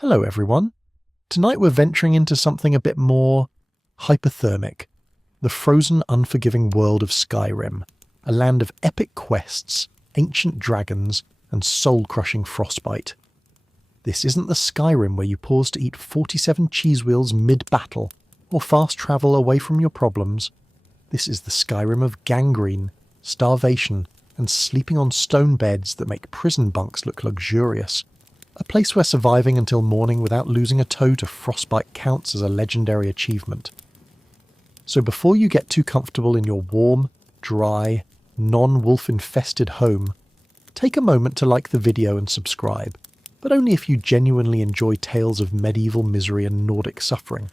Hello everyone. Tonight we're venturing into something a bit more hypothermic. The frozen, unforgiving world of Skyrim, a land of epic quests, ancient dragons, and soul-crushing frostbite. This isn't the Skyrim where you pause to eat 47 cheese wheels mid-battle, or fast travel away from your problems. This is the Skyrim of gangrene, starvation, and sleeping on stone beds that make prison bunks look luxurious. A place where surviving until morning without losing a toe to frostbite counts as a legendary achievement. So before you get too comfortable in your warm, dry, non-wolf-infested home, take a moment to like the video and subscribe, but only if you genuinely enjoy tales of medieval misery and Nordic suffering.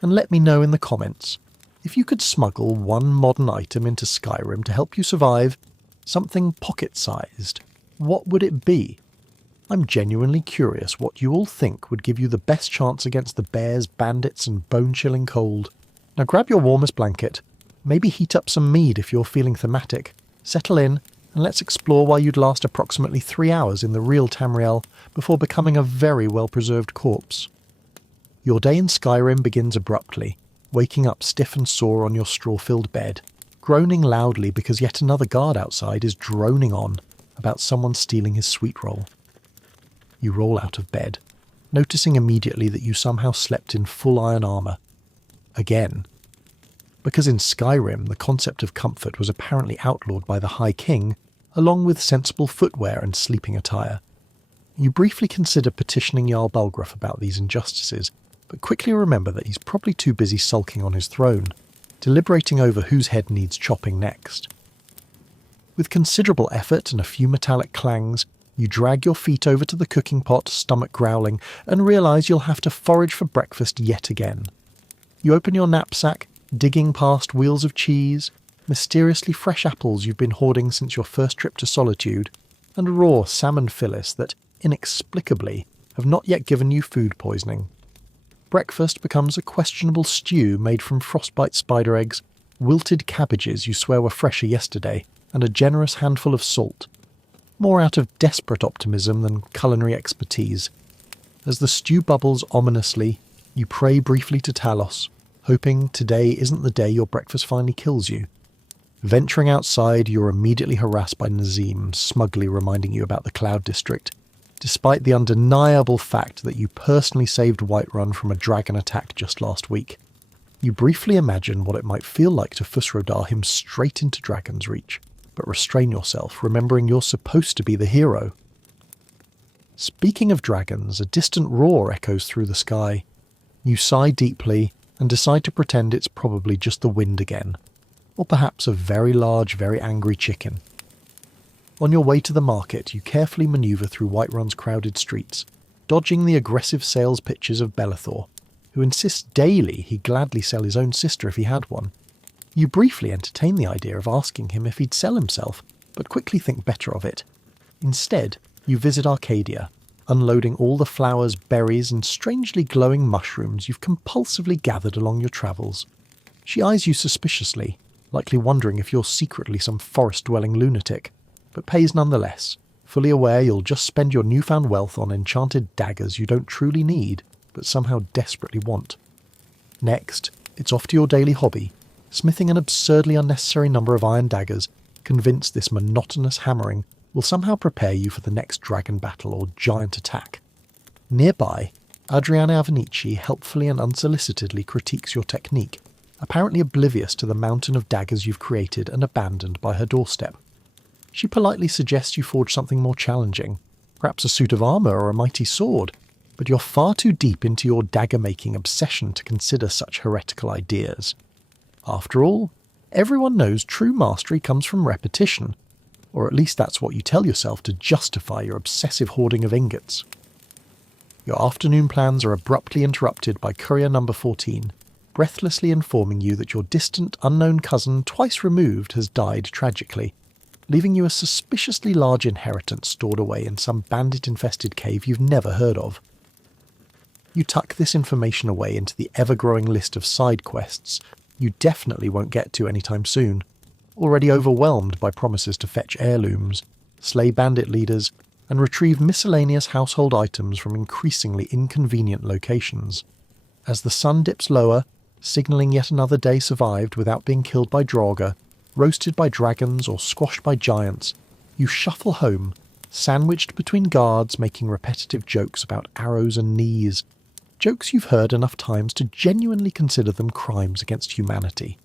And let me know in the comments, if you could smuggle one modern item into Skyrim to help you survive, something pocket-sized, what would it be? I'm genuinely curious what you all think would give you the best chance against the bears, bandits, and bone-chilling cold. Now grab your warmest blanket, maybe heat up some mead if you're feeling thematic, settle in, and let's explore why you'd last approximately 3 hours in the real Tamriel before becoming a very well-preserved corpse. Your day in Skyrim begins abruptly, waking up stiff and sore on your straw-filled bed, groaning loudly because yet another guard outside is droning on about someone stealing his sweet roll. You roll out of bed, noticing immediately that you somehow slept in full iron armour. Again. Because in Skyrim the concept of comfort was apparently outlawed by the High King, along with sensible footwear and sleeping attire. You briefly consider petitioning Jarl Balgruuf about these injustices, but quickly remember that he's probably too busy sulking on his throne, deliberating over whose head needs chopping next. With considerable effort and a few metallic clangs, you drag your feet over to the cooking pot, stomach growling, and realise you'll have to forage for breakfast yet again. You open your knapsack, digging past wheels of cheese, mysteriously fresh apples you've been hoarding since your first trip to Solitude, and raw salmon fillets that, inexplicably, have not yet given you food poisoning. Breakfast becomes a questionable stew made from frostbite spider eggs, wilted cabbages you swear were fresher yesterday, and a generous handful of salt. More out of desperate optimism than culinary expertise. As the stew bubbles ominously, you pray briefly to Talos, hoping today isn't the day your breakfast finally kills you. Venturing outside, you're immediately harassed by Nazim, smugly reminding you about the Cloud District, despite the undeniable fact that you personally saved Whiterun from a dragon attack just last week. You briefly imagine what it might feel like to Fusrodar him straight into Dragon's Reach, but restrain yourself, remembering you're supposed to be the hero. Speaking of dragons, a distant roar echoes through the sky. You sigh deeply and decide to pretend it's probably just the wind again, or perhaps a very large, very angry chicken. On your way to the market, you carefully manoeuvre through Whiterun's crowded streets, dodging the aggressive sales pitches of Belethor, who insists daily he'd gladly sell his own sister if he had one. You briefly entertain the idea of asking him if he'd sell himself, but quickly think better of it. Instead, you visit Arcadia, unloading all the flowers, berries, and strangely glowing mushrooms you've compulsively gathered along your travels. She eyes you suspiciously, likely wondering if you're secretly some forest-dwelling lunatic, but pays nonetheless, fully aware you'll just spend your newfound wealth on enchanted daggers you don't truly need, but somehow desperately want. Next, it's off to your daily hobby, smithing an absurdly unnecessary number of iron daggers, convinced this monotonous hammering will somehow prepare you for the next dragon battle or giant attack. Nearby, Adriana Avenici helpfully and unsolicitedly critiques your technique, apparently oblivious to the mountain of daggers you've created and abandoned by her doorstep. She politely suggests you forge something more challenging, perhaps a suit of armour or a mighty sword, but you're far too deep into your dagger-making obsession to consider such heretical ideas. After all, everyone knows true mastery comes from repetition, or at least that's what you tell yourself to justify your obsessive hoarding of ingots. Your afternoon plans are abruptly interrupted by courier number 14, breathlessly informing you that your distant, unknown cousin twice removed has died tragically, leaving you a suspiciously large inheritance stored away in some bandit-infested cave you've never heard of. You tuck this information away into the ever-growing list of side quests you definitely won't get to anytime soon, already overwhelmed by promises to fetch heirlooms, slay bandit leaders, and retrieve miscellaneous household items from increasingly inconvenient locations. As the sun dips lower, signalling yet another day survived without being killed by Draugr, roasted by dragons or squashed by giants, you shuffle home, sandwiched between guards making repetitive jokes about arrows and knees, jokes you've heard enough times to genuinely consider them crimes against humanity.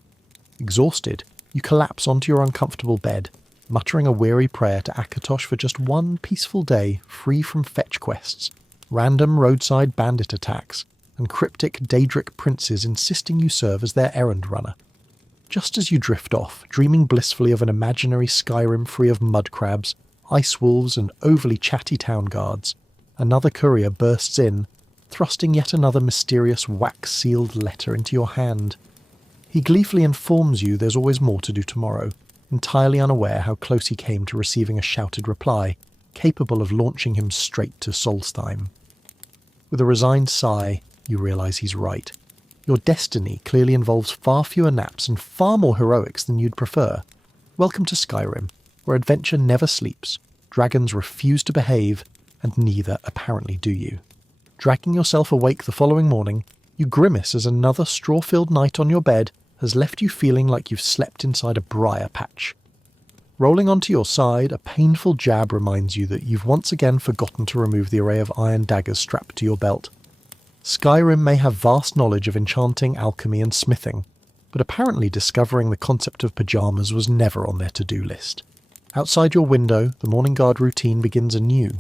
Exhausted, you collapse onto your uncomfortable bed, muttering a weary prayer to Akatosh for just one peaceful day free from fetch quests, random roadside bandit attacks, and cryptic Daedric princes insisting you serve as their errand runner. Just as you drift off, dreaming blissfully of an imaginary Skyrim free of mud crabs, ice wolves, and overly chatty town guards, another courier bursts in, thrusting yet another mysterious wax-sealed letter into your hand. He gleefully informs you there's always more to do tomorrow, entirely unaware how close he came to receiving a shouted reply, capable of launching him straight to Solstheim. With a resigned sigh, you realise he's right. Your destiny clearly involves far fewer naps and far more heroics than you'd prefer. Welcome to Skyrim, where adventure never sleeps, dragons refuse to behave, and neither apparently do you. Dragging yourself awake the following morning, you grimace as another straw-filled night on your bed has left you feeling like you've slept inside a briar patch. Rolling onto your side, a painful jab reminds you that you've once again forgotten to remove the array of iron daggers strapped to your belt. Skyrim may have vast knowledge of enchanting, alchemy and smithing, but apparently discovering the concept of pyjamas was never on their to-do list. Outside your window, the morning guard routine begins anew.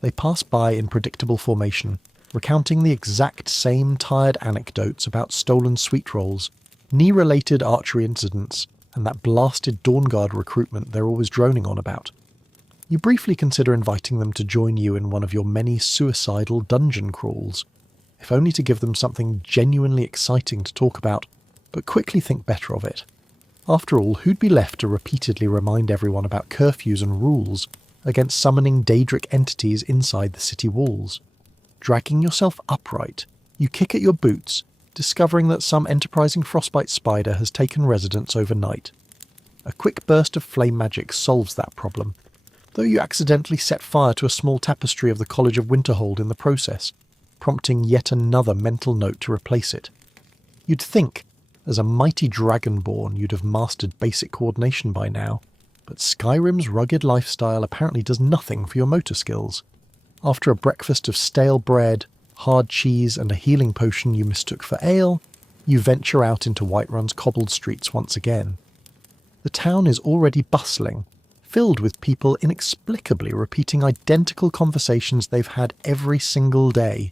They pass by in predictable formation, recounting the exact same tired anecdotes about stolen sweet rolls, knee-related archery incidents, and that blasted Dawn Guard recruitment they're always droning on about. You briefly consider inviting them to join you in one of your many suicidal dungeon crawls, if only to give them something genuinely exciting to talk about, but quickly think better of it. After all, who'd be left to repeatedly remind everyone about curfews and rules against summoning Daedric entities inside the city walls? Dragging yourself upright, you kick at your boots, discovering that some enterprising frostbite spider has taken residence overnight. A quick burst of flame magic solves that problem, though you accidentally set fire to a small tapestry of the College of Winterhold in the process, prompting yet another mental note to replace it. You'd think, as a mighty dragonborn, you'd have mastered basic coordination by now, but Skyrim's rugged lifestyle apparently does nothing for your motor skills. After a breakfast of stale bread, hard cheese and a healing potion you mistook for ale, you venture out into Whiterun's cobbled streets once again. The town is already bustling, filled with people inexplicably repeating identical conversations they've had every single day.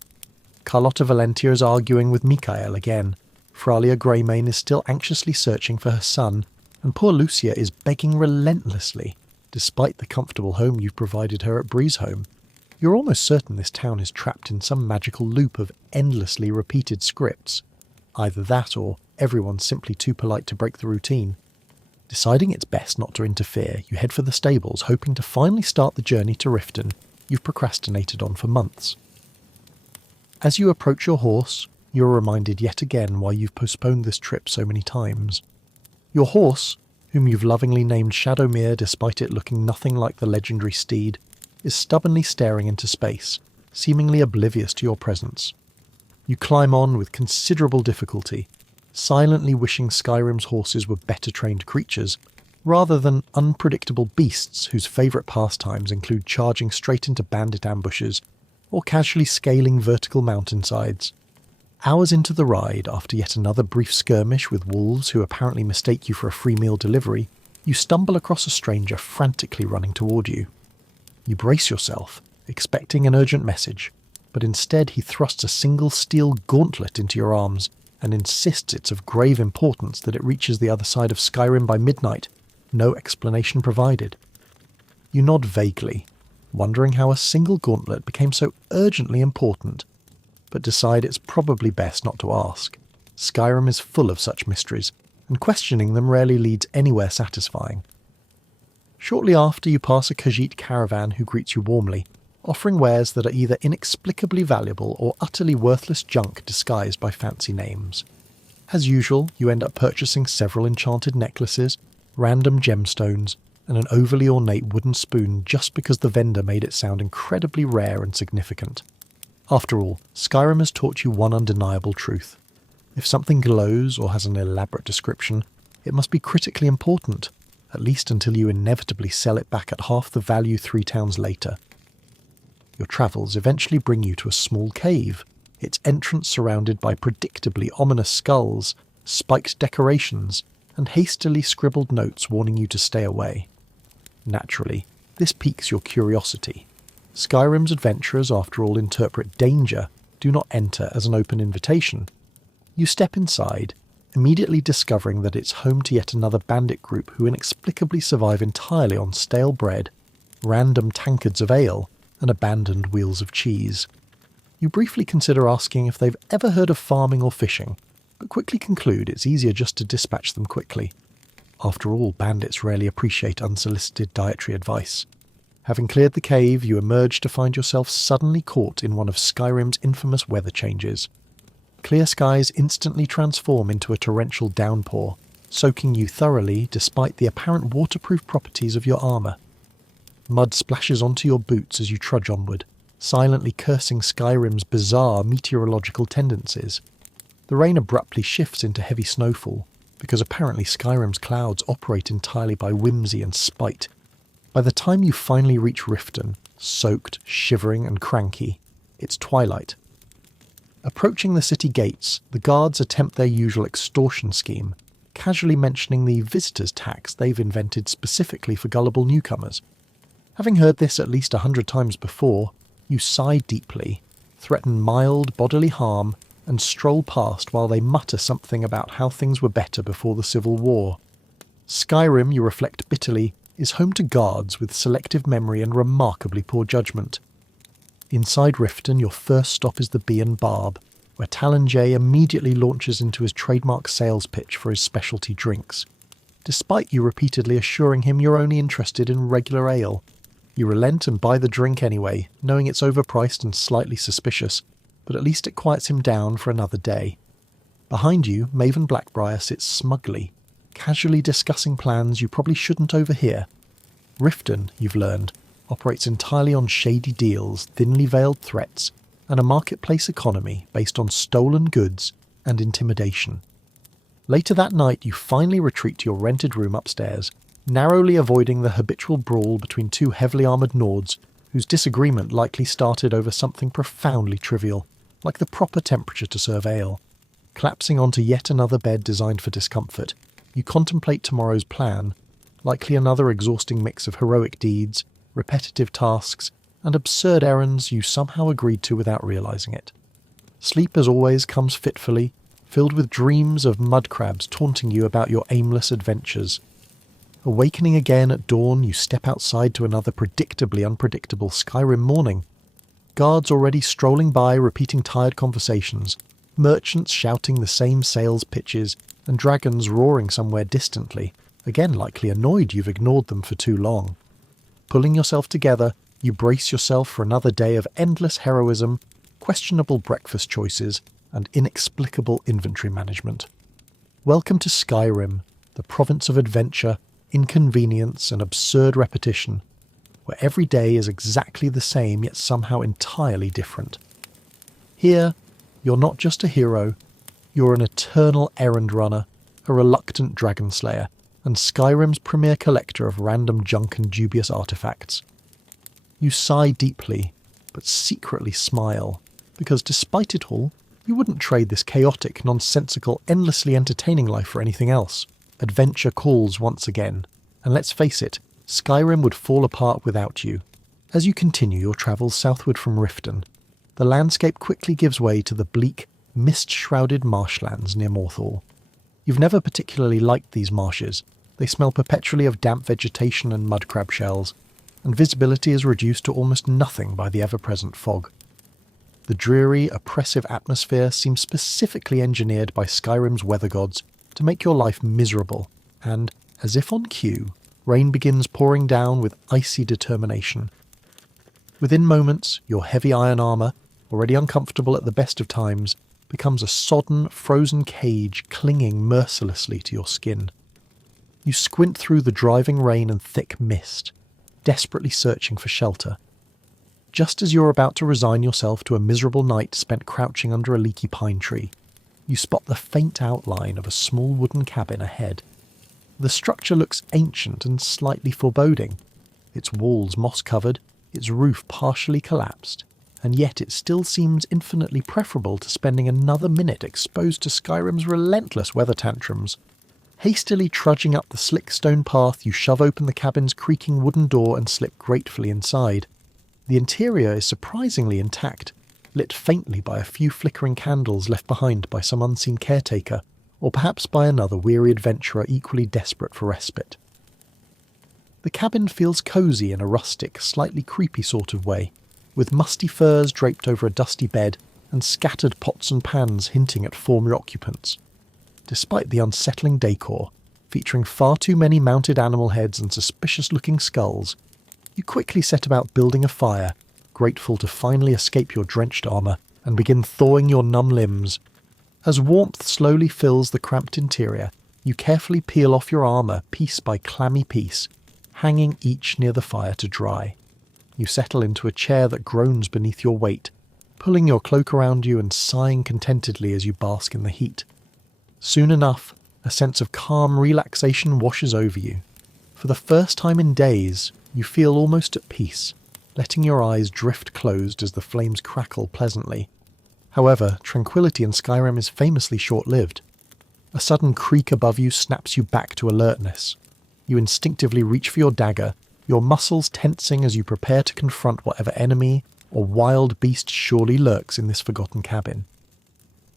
Carlotta Valentia is arguing with Mikael again, Fralia Greymane is still anxiously searching for her son, and poor Lucia is begging relentlessly, despite the comfortable home you've provided her at Breezeholm. You're almost certain this town is trapped in some magical loop of endlessly repeated scripts. Either that or everyone's simply too polite to break the routine. Deciding it's best not to interfere, you head for the stables, hoping to finally start the journey to Riften you've procrastinated on for months. As you approach your horse, you're reminded yet again why you've postponed this trip so many times. Your horse, whom you've lovingly named Shadowmere despite it looking nothing like the legendary steed, is stubbornly staring into space, seemingly oblivious to your presence. You climb on with considerable difficulty, silently wishing Skyrim's horses were better trained creatures, rather than unpredictable beasts whose favourite pastimes include charging straight into bandit ambushes or casually scaling vertical mountainsides. Hours into the ride, after yet another brief skirmish with wolves who apparently mistake you for a free meal delivery, you stumble across a stranger frantically running toward you. You brace yourself, expecting an urgent message, but instead he thrusts a single steel gauntlet into your arms and insists it's of grave importance that it reaches the other side of Skyrim by midnight, no explanation provided. You nod vaguely, wondering how a single gauntlet became so urgently important, but decide it's probably best not to ask. Skyrim is full of such mysteries, and questioning them rarely leads anywhere satisfying. Shortly after, you pass a Khajiit caravan who greets you warmly, offering wares that are either inexplicably valuable or utterly worthless junk disguised by fancy names. As usual, you end up purchasing several enchanted necklaces, random gemstones, and an overly ornate wooden spoon just because the vendor made it sound incredibly rare and significant. After all, Skyrim has taught you one undeniable truth. If something glows or has an elaborate description, it must be critically important, at least until you inevitably sell it back at half the value 3 towns later. Your travels eventually bring you to a small cave, its entrance surrounded by predictably ominous skulls, spiked decorations, and hastily scribbled notes warning you to stay away. Naturally, this piques your curiosity. Skyrim's adventurers, after all, interpret danger, do not enter as an open invitation. You step inside, immediately discovering that it's home to yet another bandit group who inexplicably survive entirely on stale bread, random tankards of ale, and abandoned wheels of cheese. You briefly consider asking if they've ever heard of farming or fishing, but quickly conclude it's easier just to dispatch them quickly. After all, bandits rarely appreciate unsolicited dietary advice. Having cleared the cave, you emerge to find yourself suddenly caught in one of Skyrim's infamous weather changes. Clear skies instantly transform into a torrential downpour, soaking you thoroughly despite the apparent waterproof properties of your armour. Mud splashes onto your boots as you trudge onward, silently cursing Skyrim's bizarre meteorological tendencies. The rain abruptly shifts into heavy snowfall, because apparently Skyrim's clouds operate entirely by whimsy and spite. By the time you finally reach Riften, soaked, shivering and cranky, it's twilight. Approaching the city gates, the guards attempt their usual extortion scheme, casually mentioning the visitor's tax they've invented specifically for gullible newcomers. Having heard this at least 100 times before, you sigh deeply, threaten mild bodily harm, and stroll past while they mutter something about how things were better before the Civil War. Skyrim, you reflect bitterly, is home to guards with selective memory and remarkably poor judgment. Inside Riften, your first stop is the Bee and Barb, where Talon-Jay immediately launches into his trademark sales pitch for his specialty drinks. Despite you repeatedly assuring him you're only interested in regular ale, you relent and buy the drink anyway, knowing it's overpriced and slightly suspicious, but at least it quiets him down for another day. Behind you, Maven Blackbriar sits smugly, casually discussing plans you probably shouldn't overhear. Riften, you've learned, operates entirely on shady deals, thinly veiled threats, and a marketplace economy based on stolen goods and intimidation. Later that night, you finally retreat to your rented room upstairs, narrowly avoiding the habitual brawl between two heavily armoured Nords, whose disagreement likely started over something profoundly trivial, like the proper temperature to serve ale. Collapsing onto yet another bed designed for discomfort, you contemplate tomorrow's plan, likely another exhausting mix of heroic deeds, repetitive tasks, and absurd errands you somehow agreed to without realising it. Sleep, as always, comes fitfully, filled with dreams of mudcrabs taunting you about your aimless adventures. Awakening again at dawn, you step outside to another predictably unpredictable Skyrim morning. Guards already strolling by, repeating tired conversations, merchants shouting the same sales pitches, and dragons roaring somewhere distantly, again likely annoyed you've ignored them for too long. Pulling yourself together, you brace yourself for another day of endless heroism, questionable breakfast choices, and inexplicable inventory management. Welcome to Skyrim, the province of adventure, inconvenience, and absurd repetition, where every day is exactly the same yet somehow entirely different. Here, you're not just a hero, you're an eternal errand runner, a reluctant dragon slayer, and Skyrim's premier collector of random junk and dubious artifacts. You sigh deeply, but secretly smile, because despite it all, you wouldn't trade this chaotic, nonsensical, endlessly entertaining life for anything else. Adventure calls once again, and let's face it, Skyrim would fall apart without you. As you continue your travels southward from Riften, the landscape quickly gives way to the bleak, mist-shrouded marshlands near Morthal. You've never particularly liked these marshes. They smell perpetually of damp vegetation and mudcrab shells, and visibility is reduced to almost nothing by the ever-present fog. The dreary, oppressive atmosphere seems specifically engineered by Skyrim's weather gods to make your life miserable, and, as if on cue, rain begins pouring down with icy determination. Within moments, your heavy iron armour, already uncomfortable at the best of times, becomes a sodden, frozen cage clinging mercilessly to your skin. You squint through the driving rain and thick mist, desperately searching for shelter. Just as you're about to resign yourself to a miserable night spent crouching under a leaky pine tree, you spot the faint outline of a small wooden cabin ahead. The structure looks ancient and slightly foreboding, its walls moss-covered, its roof partially collapsed, and yet it still seems infinitely preferable to spending another minute exposed to Skyrim's relentless weather tantrums. Hastily trudging up the slick stone path, you shove open the cabin's creaking wooden door and slip gratefully inside. The interior is surprisingly intact, lit faintly by a few flickering candles left behind by some unseen caretaker, or perhaps by another weary adventurer equally desperate for respite. The cabin feels cosy in a rustic, slightly creepy sort of way, with musty furs draped over a dusty bed and scattered pots and pans hinting at former occupants. Despite the unsettling decor, featuring far too many mounted animal heads and suspicious-looking skulls, you quickly set about building a fire, grateful to finally escape your drenched armour and begin thawing your numb limbs. As warmth slowly fills the cramped interior, you carefully peel off your armour piece by clammy piece, hanging each near the fire to dry. You settle into a chair that groans beneath your weight, pulling your cloak around you and sighing contentedly as you bask in the heat. Soon enough, a sense of calm relaxation washes over you. For the first time in days, you feel almost at peace, letting your eyes drift closed as the flames crackle pleasantly. However, tranquility in Skyrim is famously short-lived. A sudden creak above you snaps you back to alertness. You instinctively reach for your dagger, your muscles tensing as you prepare to confront whatever enemy or wild beast surely lurks in this forgotten cabin.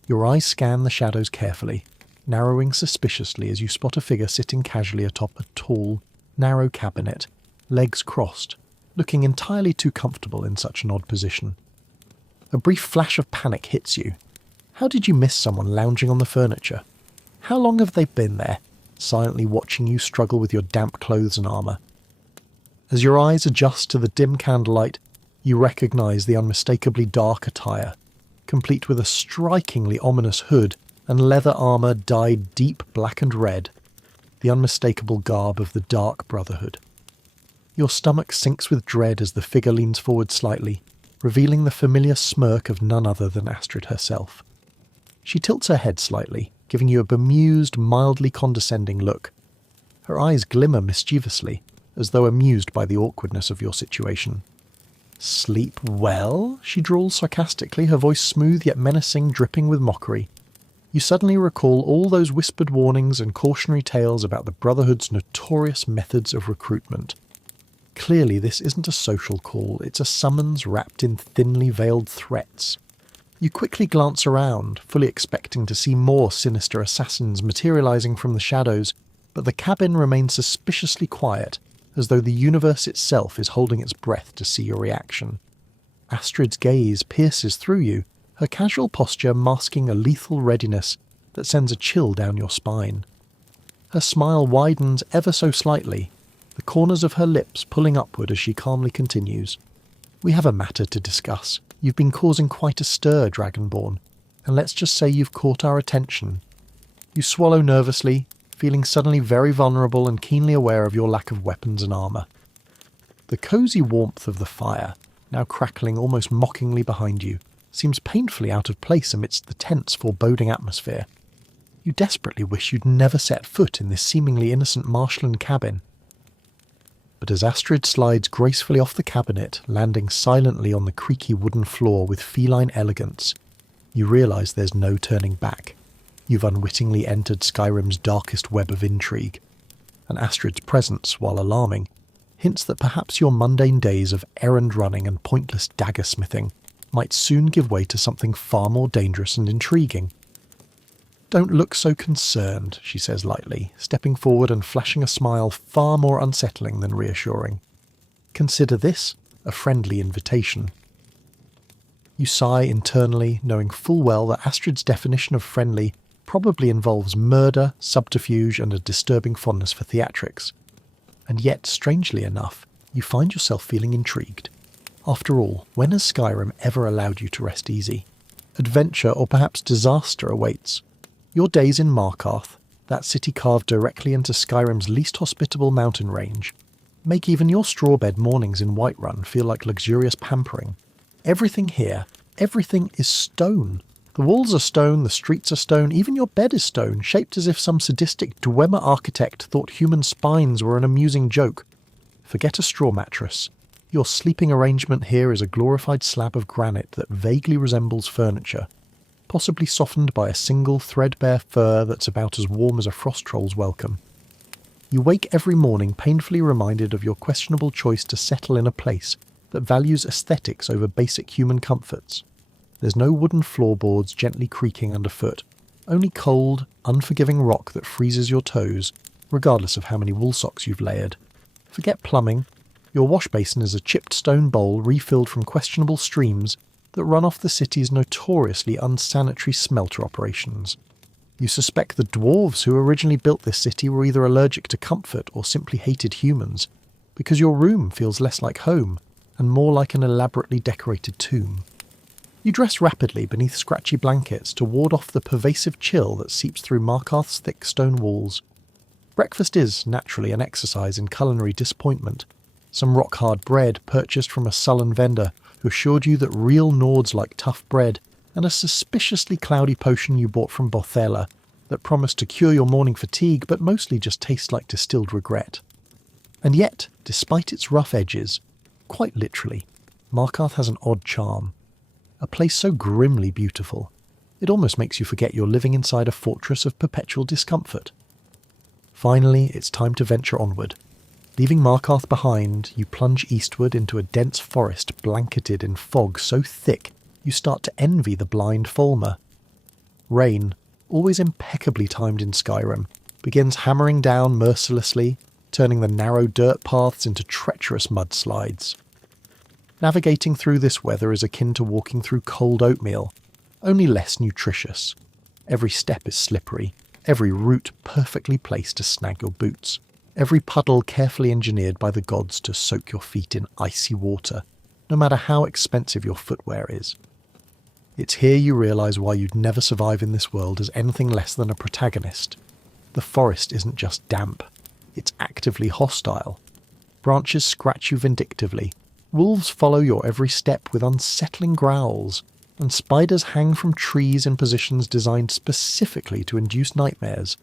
Your eyes scan the shadows carefully, narrowing suspiciously as you spot a figure sitting casually atop a tall, narrow cabinet, legs crossed, looking entirely too comfortable in such an odd position. A brief flash of panic hits you. How did you miss someone lounging on the furniture? How long have they been there, silently watching you struggle with your damp clothes and armour? As your eyes adjust to the dim candlelight, you recognise the unmistakably dark attire, complete with a strikingly ominous hood and leather armour dyed deep black and red, the unmistakable garb of the Dark Brotherhood. Your stomach sinks with dread as the figure leans forward slightly, revealing the familiar smirk of none other than Astrid herself. She tilts her head slightly, giving you a bemused, mildly condescending look. Her eyes glimmer mischievously, as though amused by the awkwardness of your situation. "Sleep well?" she drawls sarcastically, her voice smooth yet menacing, dripping with mockery. You suddenly recall all those whispered warnings and cautionary tales about the Brotherhood's notorious methods of recruitment. Clearly this isn't a social call, it's a summons wrapped in thinly veiled threats. You quickly glance around, fully expecting to see more sinister assassins materializing from the shadows, but the cabin remains suspiciously quiet, as though the universe itself is holding its breath to see your reaction. Astrid's gaze pierces through you, her casual posture masking a lethal readiness that sends a chill down your spine. Her smile widens ever so slightly, the corners of her lips pulling upward as she calmly continues. "We have a matter to discuss. You've been causing quite a stir, Dragonborn, and let's just say you've caught our attention." You swallow nervously, feeling suddenly very vulnerable and keenly aware of your lack of weapons and armour. The cosy warmth of the fire, now crackling almost mockingly behind you, seems painfully out of place amidst the tense, foreboding atmosphere. You desperately wish you'd never set foot in this seemingly innocent marshland cabin. But as Astrid slides gracefully off the cabinet, landing silently on the creaky wooden floor with feline elegance, you realise there's no turning back. You've unwittingly entered Skyrim's darkest web of intrigue, and Astrid's presence, while alarming, hints that perhaps your mundane days of errand running and pointless dagger smithing might soon give way to something far more dangerous and intriguing. "Don't look so concerned," she says lightly, stepping forward and flashing a smile far more unsettling than reassuring. "Consider this a friendly invitation." You sigh internally, knowing full well that Astrid's definition of friendly probably involves murder, subterfuge, and a disturbing fondness for theatrics. And yet, strangely enough, you find yourself feeling intrigued. After all, when has Skyrim ever allowed you to rest easy? Adventure or perhaps disaster awaits. Your days in Markarth, that city carved directly into Skyrim's least hospitable mountain range, make even your straw bed mornings in Whiterun feel like luxurious pampering. Everything here, everything is stone. The walls are stone, the streets are stone, even your bed is stone, shaped as if some sadistic Dwemer architect thought human spines were an amusing joke. Forget a straw mattress. Your sleeping arrangement here is a glorified slab of granite that vaguely resembles furniture, possibly softened by a single threadbare fur that's about as warm as a frost troll's welcome. You wake every morning painfully reminded of your questionable choice to settle in a place that values aesthetics over basic human comforts. There's no wooden floorboards gently creaking underfoot, only cold, unforgiving rock that freezes your toes, regardless of how many wool socks you've layered. Forget plumbing. Your wash basin is a chipped stone bowl refilled from questionable streams that run off the city's notoriously unsanitary smelter operations. You suspect the dwarves who originally built this city were either allergic to comfort or simply hated humans, because your room feels less like home and more like an elaborately decorated tomb. You dress rapidly beneath scratchy blankets to ward off the pervasive chill that seeps through Markarth's thick stone walls. Breakfast is, naturally, an exercise in culinary disappointment. Some rock-hard bread purchased from a sullen vendor who assured you that real Nords like tough bread, and a suspiciously cloudy potion you bought from Bothela that promised to cure your morning fatigue but mostly just tastes like distilled regret. And yet, despite its rough edges, quite literally, Markarth has an odd charm. A place so grimly beautiful, it almost makes you forget you're living inside a fortress of perpetual discomfort. Finally, it's time to venture onward. Leaving Markarth behind, you plunge eastward into a dense forest blanketed in fog so thick you start to envy the blind Falmer. Rain, always impeccably timed in Skyrim, begins hammering down mercilessly, turning the narrow dirt paths into treacherous mudslides. Navigating through this weather is akin to walking through cold oatmeal, only less nutritious. Every step is slippery, every root perfectly placed to snag your boots, every puddle carefully engineered by the gods to soak your feet in icy water, no matter how expensive your footwear is. It's here you realise why you'd never survive in this world as anything less than a protagonist. The forest isn't just damp, it's actively hostile. Branches scratch you vindictively, wolves follow your every step with unsettling growls, and spiders hang from trees in positions designed specifically to induce nightmares.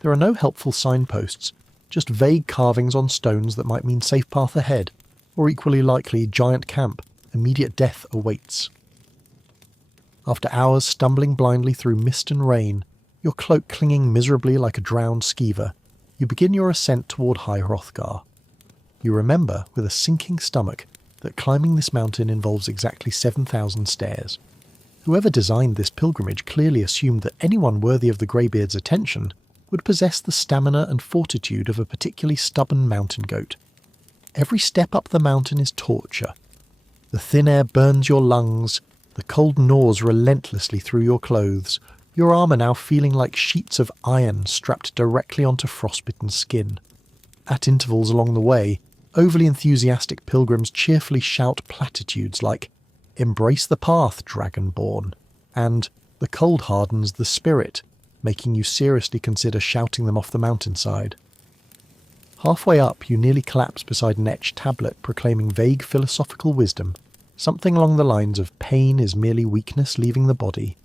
There are no helpful signposts, just vague carvings on stones that might mean safe path ahead, or equally likely giant camp, immediate death awaits. After hours stumbling blindly through mist and rain, your cloak clinging miserably like a drowned skeever, you begin your ascent toward High Hrothgar. You remember, with a sinking stomach, that climbing this mountain involves exactly 7,000 stairs. Whoever designed this pilgrimage clearly assumed that anyone worthy of the Greybeard's attention would possess the stamina and fortitude of a particularly stubborn mountain goat. Every step up the mountain is torture. The thin air burns your lungs, the cold gnaws relentlessly through your clothes, your armour now feeling like sheets of iron strapped directly onto frostbitten skin. At intervals along the way, overly enthusiastic pilgrims cheerfully shout platitudes like, "Embrace the path, Dragonborn," and "The cold hardens the spirit," making you seriously consider shouting them off the mountainside. Halfway up, you nearly collapse beside an etched tablet proclaiming vague philosophical wisdom, something along the lines of pain is merely weakness leaving the body.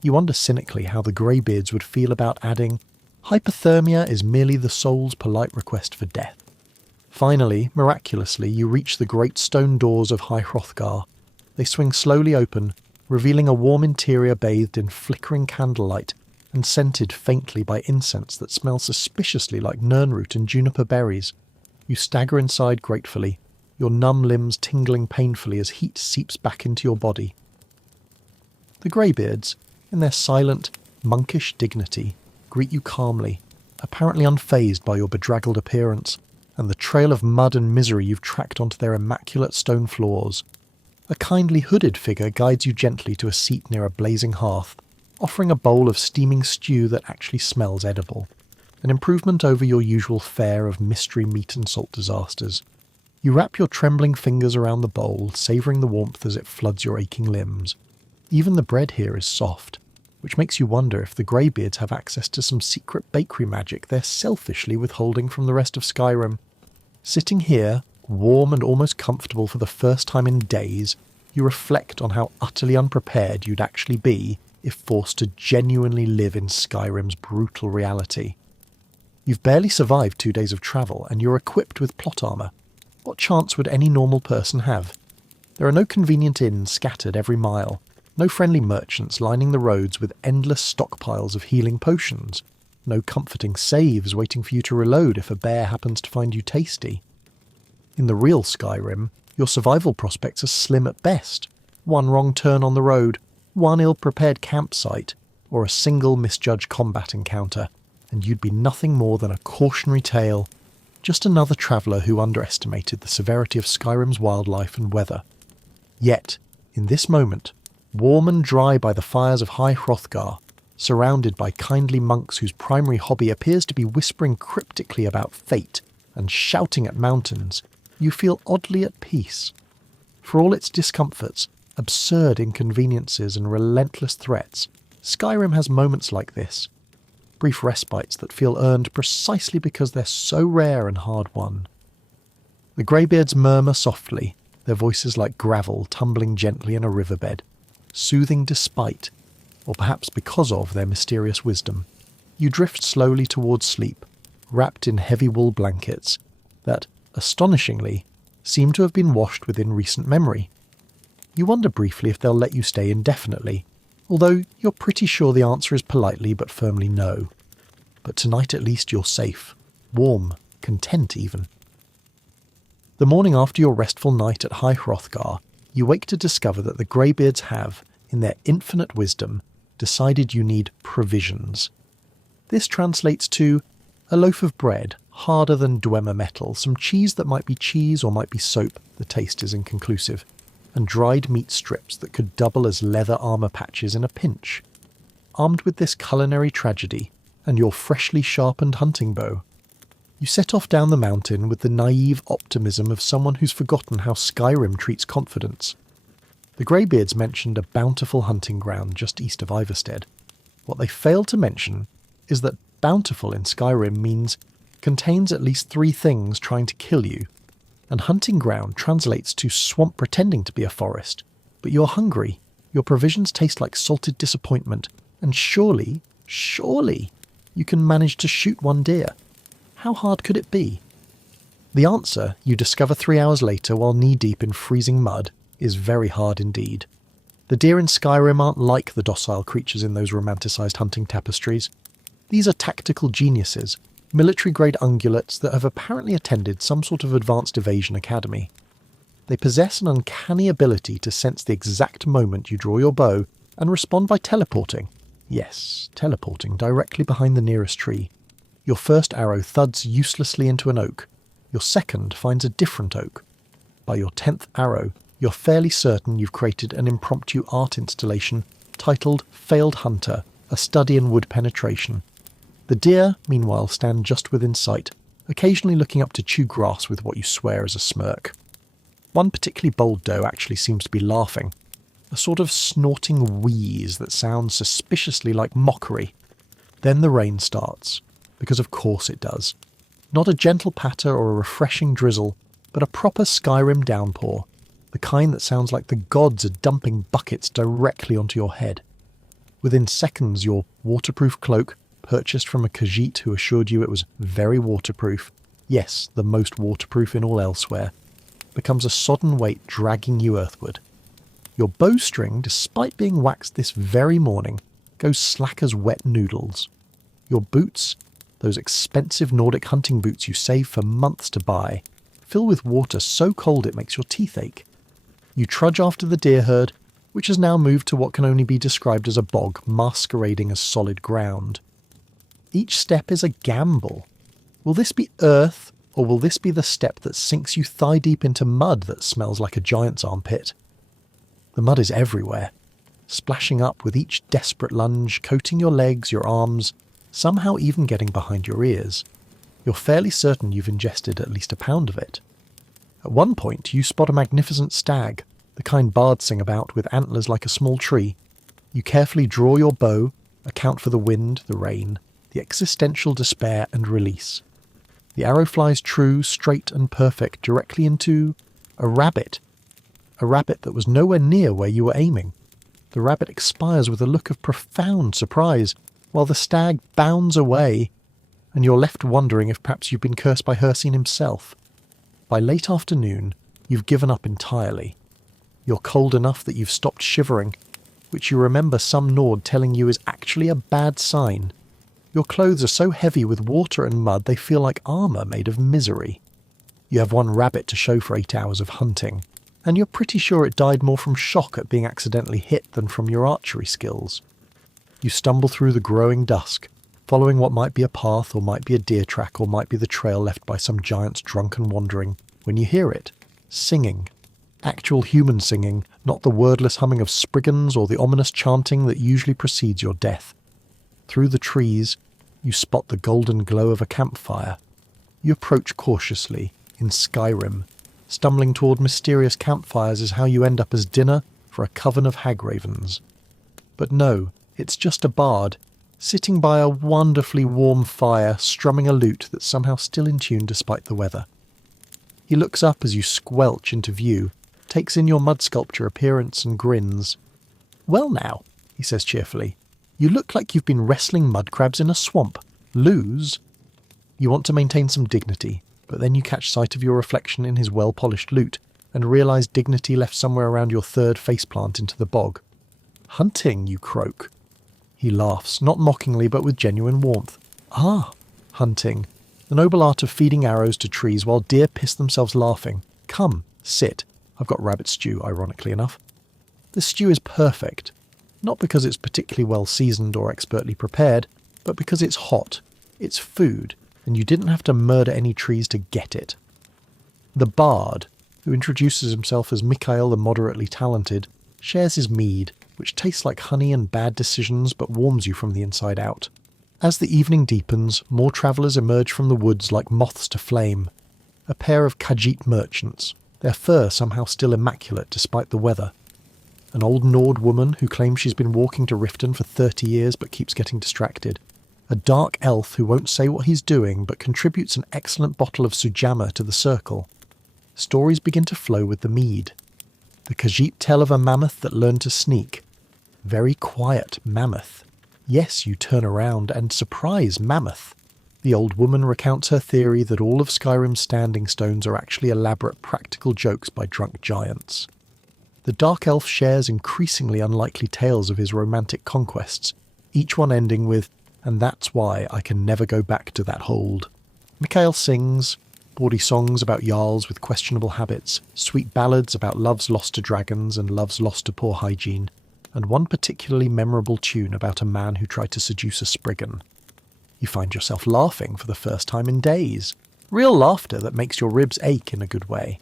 You wonder cynically how the Greybeards would feel about adding, hypothermia is merely the soul's polite request for death. Finally, miraculously, you reach the great stone doors of High Hrothgar. They swing slowly open, revealing a warm interior bathed in flickering candlelight and scented faintly by incense that smells suspiciously like nirnroot and juniper berries. You stagger inside gratefully, your numb limbs tingling painfully as heat seeps back into your body. The Greybeards, in their silent, monkish dignity, greet you calmly, apparently unfazed by your bedraggled appearance and the trail of mud and misery you've tracked onto their immaculate stone floors. A kindly hooded figure guides you gently to a seat near a blazing hearth, offering a bowl of steaming stew that actually smells edible, an improvement over your usual fare of mystery meat and salt disasters. You wrap your trembling fingers around the bowl, savouring the warmth as it floods your aching limbs. Even the bread here is soft, which makes you wonder if the Greybeards have access to some secret bakery magic they're selfishly withholding from the rest of Skyrim. Sitting here, warm and almost comfortable for the first time in days, you reflect on how utterly unprepared you'd actually be if forced to genuinely live in Skyrim's brutal reality. You've barely survived 2 days of travel, and you're equipped with plot armour. What chance would any normal person have? There are no convenient inns scattered every mile, no friendly merchants lining the roads with endless stockpiles of healing potions, no comforting saves waiting for you to reload if a bear happens to find you tasty. In the real Skyrim, your survival prospects are slim at best. One wrong turn on the road, one ill-prepared campsite, or a single misjudged combat encounter, and you'd be nothing more than a cautionary tale, just another traveller who underestimated the severity of Skyrim's wildlife and weather. Yet, in this moment, warm and dry by the fires of High Hrothgar, surrounded by kindly monks whose primary hobby appears to be whispering cryptically about fate and shouting at mountains, you feel oddly at peace. For all its discomforts, absurd inconveniences and relentless threats, Skyrim has moments like this, brief respites that feel earned precisely because they're so rare and hard-won. The Greybeards murmur softly, their voices like gravel tumbling gently in a riverbed, soothing despite, or perhaps because of, their mysterious wisdom. You drift slowly towards sleep, wrapped in heavy wool blankets that, astonishingly, seem to have been washed within recent memory. You wonder briefly if they'll let you stay indefinitely, although you're pretty sure the answer is politely but firmly no. But tonight at least you're safe, warm, content even. The morning after your restful night at High Hrothgar, you wake to discover that the Greybeards have, in their infinite wisdom, decided you need provisions. This translates to a loaf of bread, harder than Dwemer metal, some cheese that might be cheese or might be soap, the taste is inconclusive, and dried meat strips that could double as leather armour patches in a pinch. Armed with this culinary tragedy, and your freshly sharpened hunting bow, you set off down the mountain with the naive optimism of someone who's forgotten how Skyrim treats confidence. The Greybeards mentioned a bountiful hunting ground just east of Ivarstead. What they failed to mention is that bountiful in Skyrim means contains at least 3 things trying to kill you, and hunting ground translates to swamp pretending to be a forest. But you're hungry, your provisions taste like salted disappointment, and surely, you can manage to shoot 1 deer. How hard could it be? The answer, you discover 3 hours later while knee-deep in freezing mud, is very hard indeed. The deer in Skyrim aren't like the docile creatures in those romanticised hunting tapestries. These are tactical geniuses, military-grade ungulates that have apparently attended some sort of advanced evasion academy. They possess an uncanny ability to sense the exact moment you draw your bow and respond by teleporting. Yes, teleporting directly behind the nearest tree. Your first arrow thuds uselessly into an oak. Your second finds a different oak. By your 10th arrow, you're fairly certain you've created an impromptu art installation titled Failed Hunter, a study in wood penetration. The deer, meanwhile, stand just within sight, occasionally looking up to chew grass with what you swear is a smirk. One particularly bold doe actually seems to be laughing, a sort of snorting wheeze that sounds suspiciously like mockery. Then the rain starts, because of course it does. Not a gentle patter or a refreshing drizzle, but a proper Skyrim downpour, the kind that sounds like the gods are dumping buckets directly onto your head. Within seconds, your waterproof cloak, purchased from a Khajiit who assured you it was very waterproof, yes, the most waterproof in all elsewhere, becomes a sodden weight dragging you earthward. Your bowstring, despite being waxed this very morning, goes slack as wet noodles. Your boots, those expensive Nordic hunting boots you save for months to buy, fill with water so cold it makes your teeth ache. You trudge after the deer herd, which has now moved to what can only be described as a bog masquerading as solid ground. Each step is a gamble. Will this be earth, or will this be the step that sinks you thigh-deep into mud that smells like a giant's armpit? The mud is everywhere, splashing up with each desperate lunge, coating your legs, your arms, somehow even getting behind your ears. You're fairly certain you've ingested at least a pound of it. At one point, you spot a magnificent stag, the kind bards sing about with antlers like a small tree. You carefully draw your bow, account for the wind, the rain, the existential despair, and release. The arrow flies true, straight and perfect directly into a rabbit that was nowhere near where you were aiming. The rabbit expires with a look of profound surprise, while the stag bounds away, and you're left wondering if perhaps you've been cursed by Hircine himself. By late afternoon, you've given up entirely. You're cold enough that you've stopped shivering, which you remember some Nord telling you is actually a bad sign. Your clothes are so heavy with water and mud they feel like armour made of misery. You have one rabbit to show for 8 hours of hunting, and you're pretty sure it died more from shock at being accidentally hit than from your archery skills. You stumble through the growing dusk, following what might be a path or might be a deer track or might be the trail left by some giant's drunken wandering, when you hear it, singing. Actual human singing, not the wordless humming of spriggans or the ominous chanting that usually precedes your death. Through the trees, you spot the golden glow of a campfire. You approach cautiously, in Skyrim. Stumbling toward mysterious campfires is how you end up as dinner for a coven of hag-ravens. But no, it's just a bard, sitting by a wonderfully warm fire, strumming a lute that's somehow still in tune despite the weather. He looks up as you squelch into view, takes in your mud sculpture appearance and grins. "Well now," he says cheerfully, "you look like you've been wrestling mud crabs in a swamp. Lose?" You want to maintain some dignity, but then you catch sight of your reflection in his well-polished lute and realise dignity left somewhere around your third faceplant into the bog. "Hunting," you croak. He laughs, not mockingly but with genuine warmth. "Ah, hunting. The noble art of feeding arrows to trees while deer piss themselves laughing. Come, sit. I've got rabbit stew, ironically enough. The stew is perfect, not because it's particularly well seasoned or expertly prepared, but because it's hot, it's food, and you didn't have to murder any trees to get it." The bard, who introduces himself as Mikael the moderately talented, shares his mead, which tastes like honey and bad decisions but warms you from the inside out. As the evening deepens, more travellers emerge from the woods like moths to flame. A pair of Khajiit merchants, their fur somehow still immaculate despite the weather. An old Nord woman who claims she's been walking to Riften for 30 years but keeps getting distracted. A dark elf who won't say what he's doing but contributes an excellent bottle of sujamma to the circle. Stories begin to flow with the mead. The Khajiit tell of a mammoth that learned to sneak. Very quiet mammoth. Yes, you turn around and surprise mammoth. The old woman recounts her theory that all of Skyrim's standing stones are actually elaborate practical jokes by drunk giants. The dark elf shares increasingly unlikely tales of his romantic conquests, each one ending with, "and that's why I can never go back to that hold." Mikael sings, bawdy songs about jarls with questionable habits, sweet ballads about loves lost to dragons and loves lost to poor hygiene, and one particularly memorable tune about a man who tried to seduce a spriggan. You find yourself laughing for the first time in days. Real laughter that makes your ribs ache in a good way.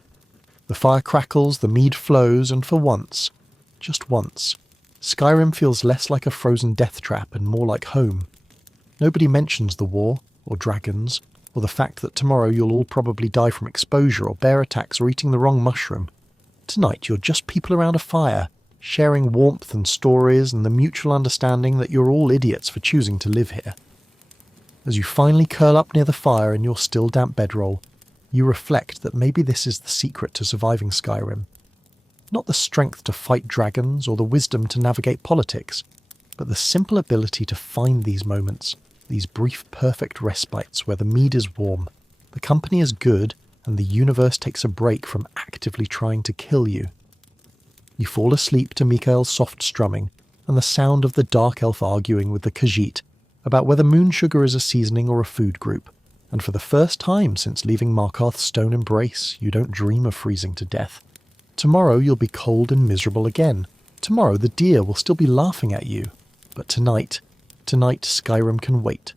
The fire crackles, the mead flows, and for once, just once, Skyrim feels less like a frozen death trap and more like home. Nobody mentions the war, or dragons, or the fact that tomorrow you'll all probably die from exposure or bear attacks or eating the wrong mushroom. Tonight you're just people around a fire, sharing warmth and stories and the mutual understanding that you're all idiots for choosing to live here. As you finally curl up near the fire in your still damp bedroll, you reflect that maybe this is the secret to surviving Skyrim. Not the strength to fight dragons or the wisdom to navigate politics, but the simple ability to find these moments, these brief perfect respites where the mead is warm, the company is good, and the universe takes a break from actively trying to kill you. You fall asleep to Mikael's soft strumming and the sound of the dark elf arguing with the Khajiit about whether moon sugar is a seasoning or a food group, and for the first time since leaving Markarth's stone embrace, you don't dream of freezing to death. Tomorrow you'll be cold and miserable again. Tomorrow the deer will still be laughing at you. But tonight Skyrim can wait.